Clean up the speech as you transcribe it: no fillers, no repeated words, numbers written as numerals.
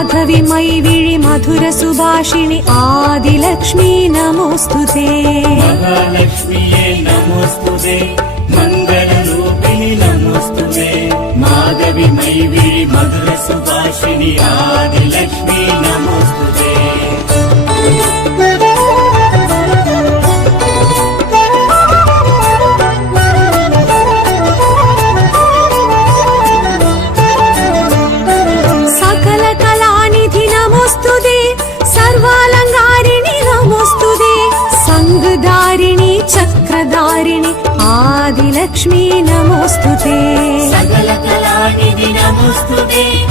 माधवी मैविळि मधुर सुभाषिणि आदिलक्ष्मी नमोस्तुते महालक्ष्मीये नमोस्तुते मंगलरूपिणि नमोस्तुते माधवी मैविळि मधुर सुभाषिणि आदिलक्ष्मी नमोस्तुते चक्रधारिणि आदिलक्ष्मी नमोस्तुते सकल कलानिधि नमोस्तुते